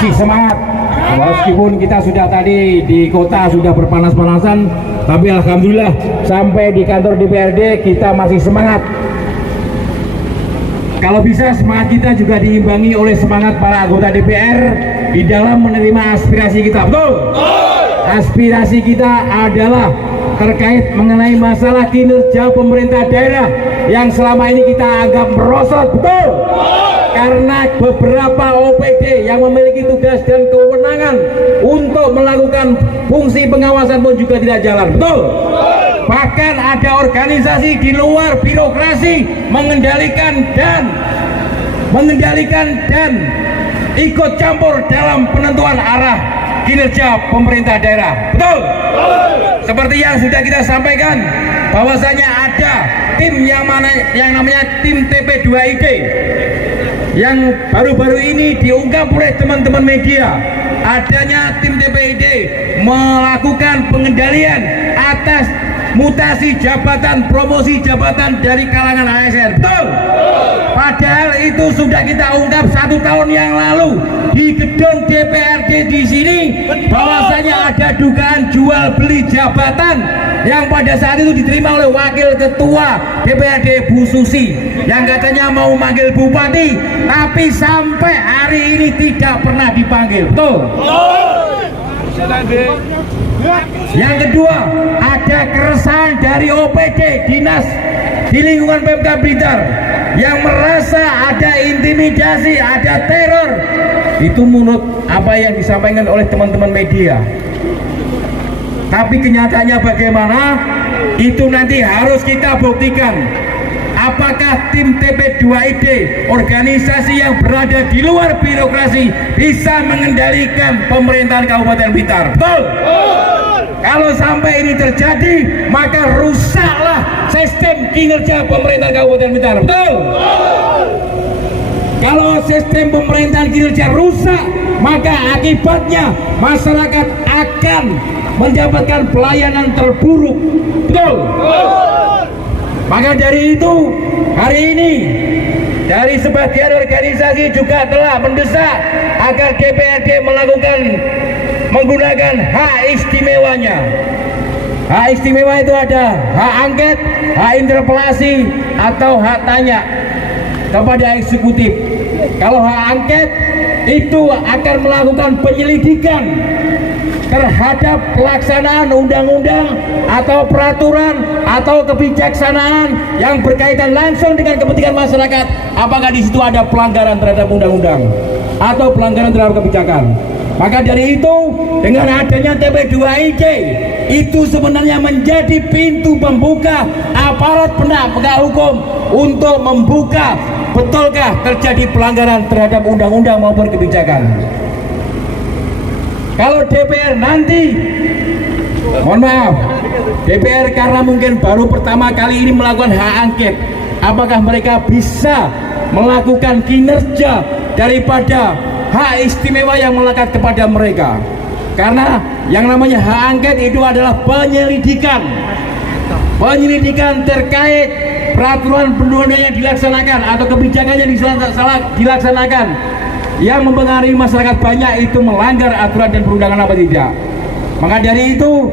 Masih semangat meskipun kita sudah tadi di kota sudah berpanas-panasan, tapi alhamdulillah sampai di kantor DPRD kita masih semangat. Kalau bisa semangat kita juga diimbangi oleh semangat para anggota DPR di dalam menerima aspirasi kita. Betul? Aspirasi kita adalah terkait mengenai masalah kinerja pemerintah daerah yang selama ini kita anggap merosot. Betul? Karena beberapa OPD yang memiliki tugas dan kewenangan untuk melakukan fungsi pengawasan pun juga tidak jalan. Betul? Bahkan ada organisasi di luar birokrasi mengendalikan dan ikut campur dalam penentuan arah kinerja pemerintah daerah. Betul? Seperti yang sudah kita sampaikan, bahwasanya ada tim yang namanya tim TP2ID yang baru-baru ini diungkap oleh teman-teman media. Adanya tim TPID melakukan pengendalian atas mutasi jabatan, promosi jabatan dari kalangan ASN. Betul? Padahal itu sudah kita ungkap 1 tahun yang lalu di gedung DPRD di sini, bahwasanya ada dugaan jual beli jabatan yang pada saat itu diterima oleh Wakil Ketua DPRD Bu Susi yang katanya mau manggil bupati, tapi sampai hari ini tidak pernah dipanggil. Betul? Yang kedua, ada keresahan dari OPD dinas di lingkungan Pemkab Blitar yang merasa ada intimidasi, ada teror. Itu menurut apa yang disampaikan oleh teman-teman media. Tapi kenyataannya bagaimana? Itu nanti harus kita buktikan. Apakah tim TP2ID, organisasi yang berada di luar birokrasi, bisa mengendalikan pemerintahan Kabupaten Blitar? Betul? Kalau sampai ini terjadi, maka rusaklah sistem kinerja pemerintahan Kabupaten Blitar. Betul? Kalau sistem pemerintahan kinerja rusak, maka akibatnya masyarakat akan mendapatkan pelayanan terburuk. Betul? Maka dari itu, hari ini dari sebagian organisasi juga telah mendesak agar DPRD menggunakan hak istimewanya. Hak istimewa itu ada hak angket, hak interpelasi, atau hak tanya kepada eksekutif. Kalau hak angket itu akan melakukan penyelidikan terhadap pelaksanaan undang-undang atau peraturan atau kebijaksanaan yang berkaitan langsung dengan kepentingan masyarakat. Apakah di situ ada pelanggaran terhadap undang-undang atau pelanggaran terhadap kebijakan? Maka dari itu, dengan adanya TP2ID itu sebenarnya menjadi pintu pembuka aparat penegak hukum untuk membuka betulkah terjadi pelanggaran terhadap undang-undang maupun kebijakan. Kalau DPR nanti, mohon maaf, DPR karena mungkin baru pertama kali ini melakukan hak angket, apakah mereka bisa melakukan kinerja daripada hak istimewa yang melekat kepada mereka? Karena yang namanya hak angket itu adalah penyelidikan terkait peraturan perundang-undangan yang dilaksanakan atau kebijakan yang dilaksanakan yang mempengaruhi masyarakat banyak, itu melanggar aturan dan perundangan apa tidak. Maka dari itu,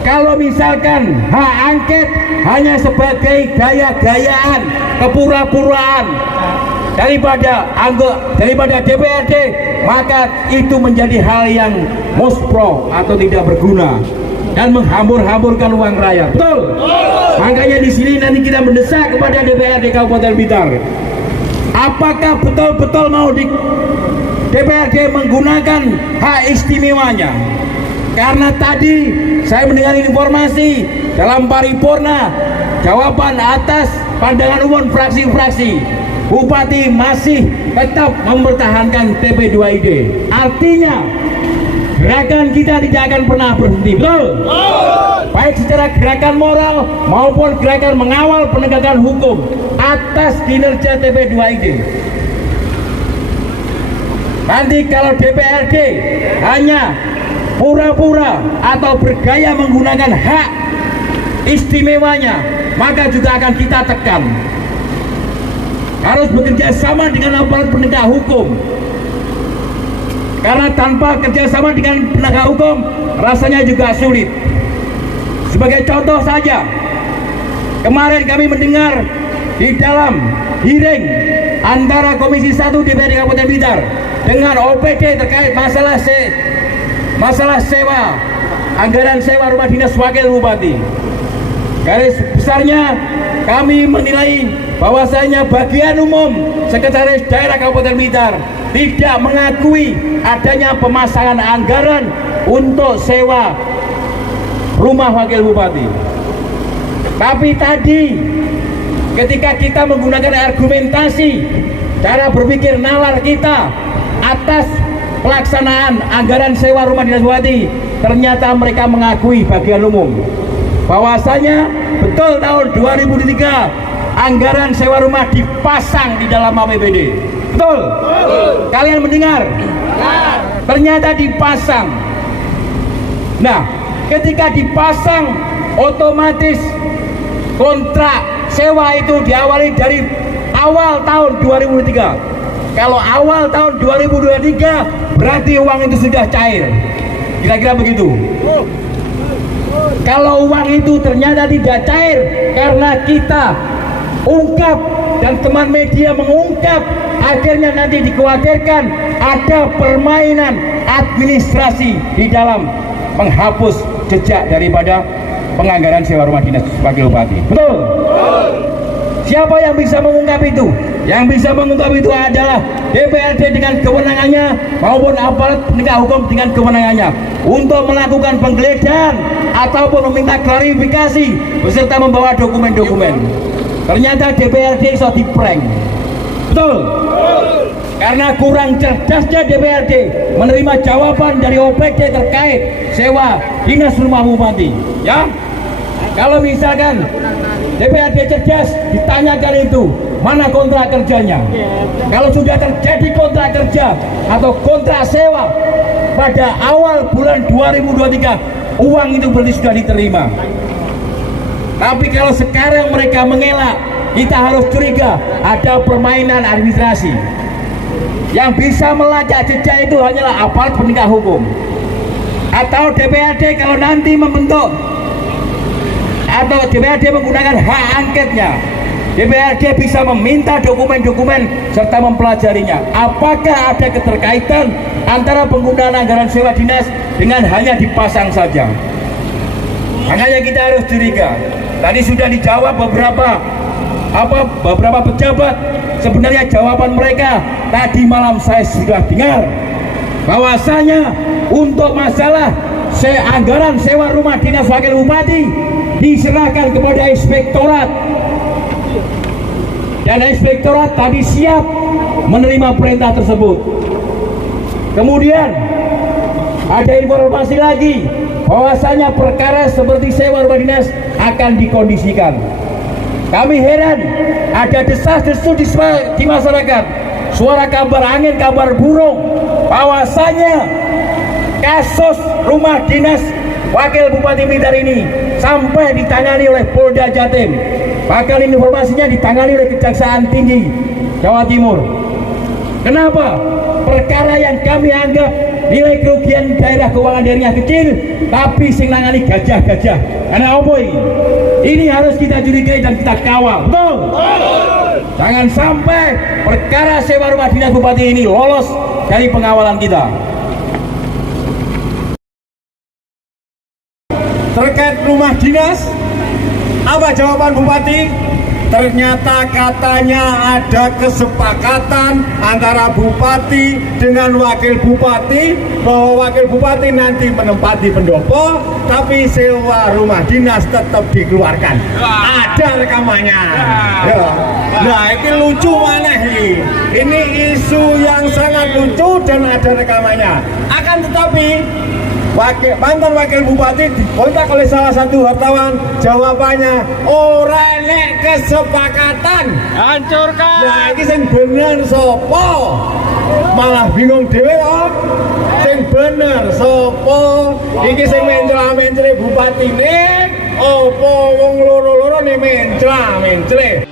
kalau misalkan hak angket hanya sebagai gaya-gayaan, kepura-puraan daripada DPRD, maka itu menjadi hal yang muspro atau tidak berguna dan menghambur-hamburkan uang rakyat. Betul? Makanya di sini nanti kita mendesak kepada DPRD Kabupaten Blitar, apakah betul-betul mau di DPRD menggunakan hak istimewanya? Karena tadi saya mendengar informasi dalam paripurna, jawaban atas pandangan umum fraksi-fraksi, Bupati masih tetap mempertahankan TP2ID. Artinya gerakan kita tidak akan pernah berhenti, betul? Baik secara gerakan moral maupun gerakan mengawal penegakan hukum atas kinerja TP2ID. Nanti kalau DPRD hanya pura-pura atau bergaya menggunakan hak istimewanya, maka juga akan kita tekan. Harus bekerja sama dengan aparat penegak hukum, karena tanpa kerjasama dengan penegak hukum rasanya juga sulit. Sebagai contoh saja, kemarin kami mendengar di dalam hearing antara Komisi 1 DPRD Kabupaten Blitar dengan OPD terkait masalah sewa, anggaran sewa rumah dinas wakil bupati. Garis besarnya kami menilai bahwasanya bagian umum Sekretaris Daerah Kabupaten Blitar tidak mengakui adanya pemasangan anggaran untuk sewa rumah wakil bupati. Tapi tadi ketika kita menggunakan argumentasi, cara berpikir nalar kita atas pelaksanaan anggaran sewa rumah dinas bupati, ternyata mereka mengakui bagian umum bahwasanya betul tahun 2003 anggaran sewa rumah dipasang di dalam APBD. Betul? Kalian mendengar? Ternyata dipasang. Nah, ketika dipasang, otomatis kontrak sewa itu diawali dari awal tahun 2003. Kalau awal tahun 2023 berarti uang itu sudah cair. Kira-kira begitu. Kalau uang itu ternyata tidak cair karena kita ungkap dan teman media mengungkap, akhirnya nanti dikhawatirkan ada permainan administrasi di dalam menghapus jejak daripada penganggaran sewa rumah dinas wakil bupati. Betul? Siapa yang bisa mengungkap itu? Yang bisa mengungkap itu adalah DPRD dengan kewenangannya maupun aparat penegak hukum dengan kewenangannya untuk melakukan penggeledahan ataupun meminta klarifikasi beserta membawa dokumen-dokumen. Ternyata DPRD iso diprank. Betul? Karena kurang cerdasnya DPRD menerima jawaban dari OPD terkait sewa dinas rumah bupati. Ya, kalau misalkan DPRD cerdas ditanyakan itu mana kontrak kerjanya. Kalau sudah terjadi kontrak kerja atau kontrak sewa pada awal bulan 2023, uang itu berarti sudah diterima. Tapi kalau sekarang mereka mengelak, kita harus curiga ada permainan administrasi. Yang bisa melacak jejak itu hanyalah aparat penegak hukum atau DPRD kalau nanti membentuk atau DPRD menggunakan hak angketnya. DPRD bisa meminta dokumen-dokumen serta mempelajarinya. Apakah ada keterkaitan antara penggunaan anggaran sewa dinas dengan hanya dipasang saja? Makanya kita harus curiga. Tadi sudah dijawab beberapa pejabat. Sebenarnya jawaban mereka tadi malam saya sudah dengar bahwasanya untuk masalah anggaran sewa rumah dinas wakil bupati diserahkan kepada inspektorat, dan inspektorat tadi siap menerima perintah tersebut. Kemudian ada informasi lagi bahwasanya perkara seperti sewa rumah dinas akan dikondisikan. Kami heran, ada desas-desus di masyarakat, suara kabar angin, kabar burung, bahwasanya kasus rumah dinas wakil bupati Blitar ini sampai ditangani oleh Polda Jatim. Bahkan informasinya ditangani oleh Kejaksaan Tinggi Jawa Timur. Kenapa? Perkara yang kami anggap nilai kerugian daerah keuangan daerahnya kecil, tapi sing nangani gajah-gajah. Karena apa ini? Ini harus kita curigai dan kita kawal. Betul? Jangan sampai perkara sewa rumah dinas bupati ini lolos dari pengawalan kita. Terkait rumah dinas, apa jawaban bupati? Ternyata katanya ada kesepakatan antara bupati dengan wakil bupati bahwa wakil bupati nanti menempati pendopo, tapi sewa rumah dinas tetap dikeluarkan. Ada rekamannya. Ya. Nah, ini lucu mana ini? Ini isu yang sangat lucu dan ada rekamannya. Akan tetapi mantan wakil bupati dikontak oleh salah satu wartawan, jawabannya ora nek kesepakatan Hancurkan. nah ini sing bener sopo, malah bingung dhewe kok. Sing bener sopo, iki sing mencela-mencele bupati ne opo wong loro-loro ne mencela-mencele.